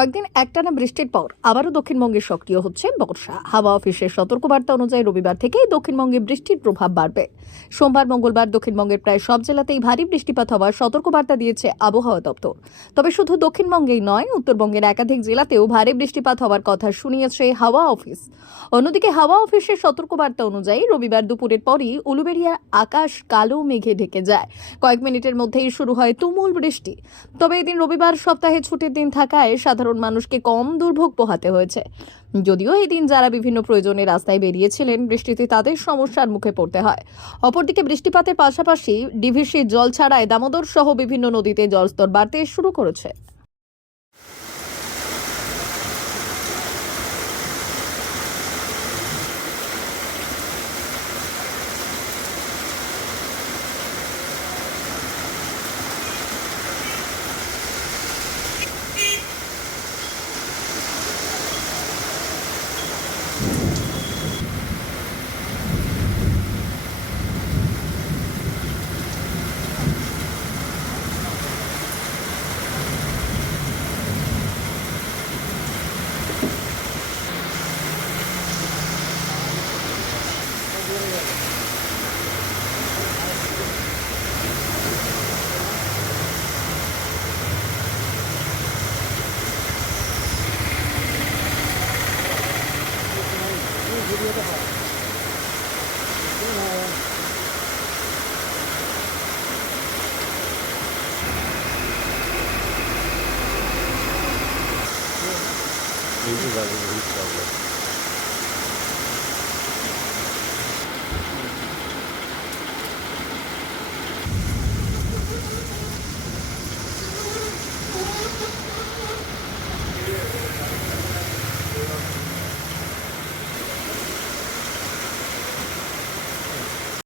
কয়েকদিন একটানা বৃষ্টির পর আবারও দক্ষিণবঙ্গে সক্রিয় হচ্ছে বর্ষা। হাওয়া অফিসের সতর্কবার্তা অনুযায়ী রবিবার থেকেই দক্ষিণবঙ্গে বৃষ্টির প্রভাব বাড়বে। সোমবার মঙ্গলবার দক্ষিণবঙ্গের প্রায় সব জেলাতেই ভারী বৃষ্টিপাত হওয়ার সতর্কবার্তা দিয়েছে আবহাওয়া দপ্তর। তবে শুধু দক্ষিণবঙ্গেই নয়, উত্তরবঙ্গের একাধিক জেলাতেও ভারী বৃষ্টিপাত হওয়ার কথা শুনিয়েছে হাওয়া অফিস। অন্যদিকে হাওয়া অফিসের সতর্কবার্তা অনুযায়ী রবিবার দুপুরের পরই উলুবেড়িয়ার আকাশ কালো মেঘে ঢেকে যায়। কয়েক মিনিটের মধ্যেই শুরু হয় তুমুল বৃষ্টি। তবে এদিন রবিবার সপ্তাহে ছুটির দিন থাকায় সাধারণ মানুষকে কম দুর্ভোগ পোহাতে হয়েছে। যদিও এই দিন যারা বিভিন্ন প্রয়োজনে রাস্তায় বেরিয়েছিলেন, বৃষ্টিতে তাদের সমস্যার মুখে পড়তে হয়। অপরদিকে বৃষ্টিপাতের পাশাপাশি ডিভিসির জল ছাড়ায় দামোদর সহ বিভিন্ন নদীতে জলস্তর বাড়তে শুরু করেছে। Thank you.